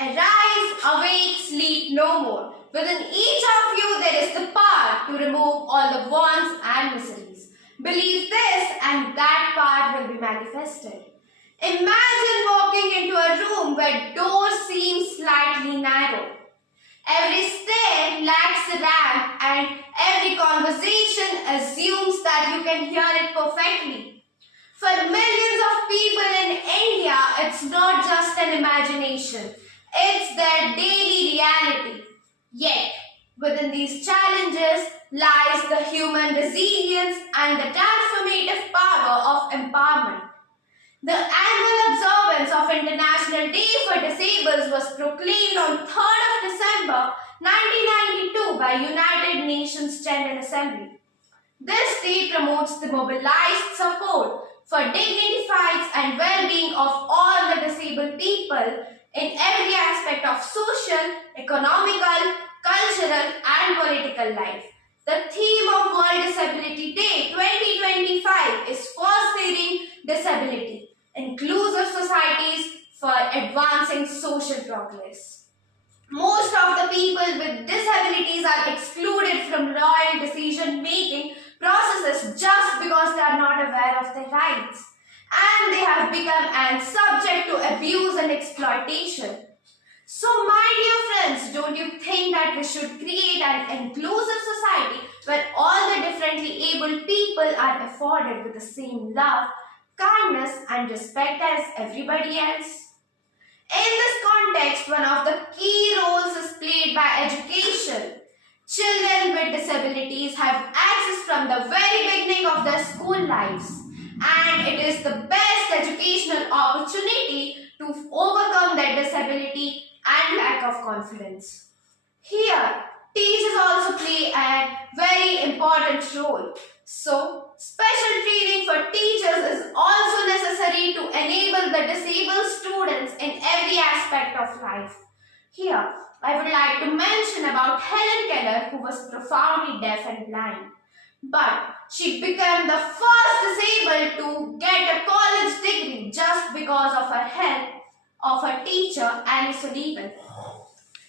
Arise, awake, sleep no more. Within each of you there is the power to remove all the wants and miseries. Believe this and that power will be manifested. Imagine walking into a room where doors seem slightly narrow. Every stair lacks a ramp and every conversation assumes that you can hear it perfectly. For millions of people in India, it's not just an imagination. It's their daily reality. Yet, within these challenges lies the human resilience and the transformative power of empowerment. The annual observance of International Day for Disabled was proclaimed on 3rd of December 1992 by United Nations General Assembly. This day promotes the mobilized support for dignified and well-being of all the disabled people in every aspect of social, economical, cultural and political life. The theme of World Disability Day 2025 is fostering disability, inclusive societies for advancing social progress. Most of the people with disabilities are excluded from royal decision-making processes just because they are not aware of their rights, and they have become subject to abuse and exploitation. So, my dear friends, don't you think that we should create an inclusive society where all the differently abled people are afforded with the same love, kindness and respect as everybody else? In this context, one of the key roles is played by education. Children with disabilities have access from the very beginning of their school lives, and it is the best educational opportunity to overcome their disability and lack of confidence. Here, teachers also play a very important role. So, special training for teachers is also necessary to enable the disabled students in every aspect of life. Here, I would like to mention about Helen Keller, who was profoundly deaf and blind. But she became the first disabled to get a college degree just because of her help of her teacher, Annie Sullivan.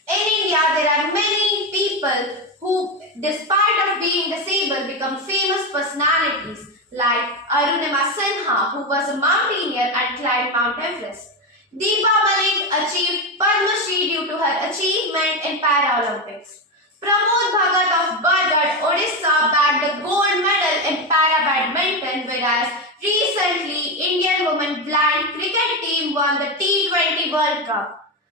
In India, there are many people who, despite of being disabled, become famous personalities like Arunima Sinha, who was a mountaineer and climbed Mount Everest. Deepa Malik achieved Padma Shri due to her achievement in Paralympics. Pramod Bhagat of Bargarh, Odisha bagged the gold medal in para badminton, whereas recently Indian women blind cricket team won the T20 World Cup.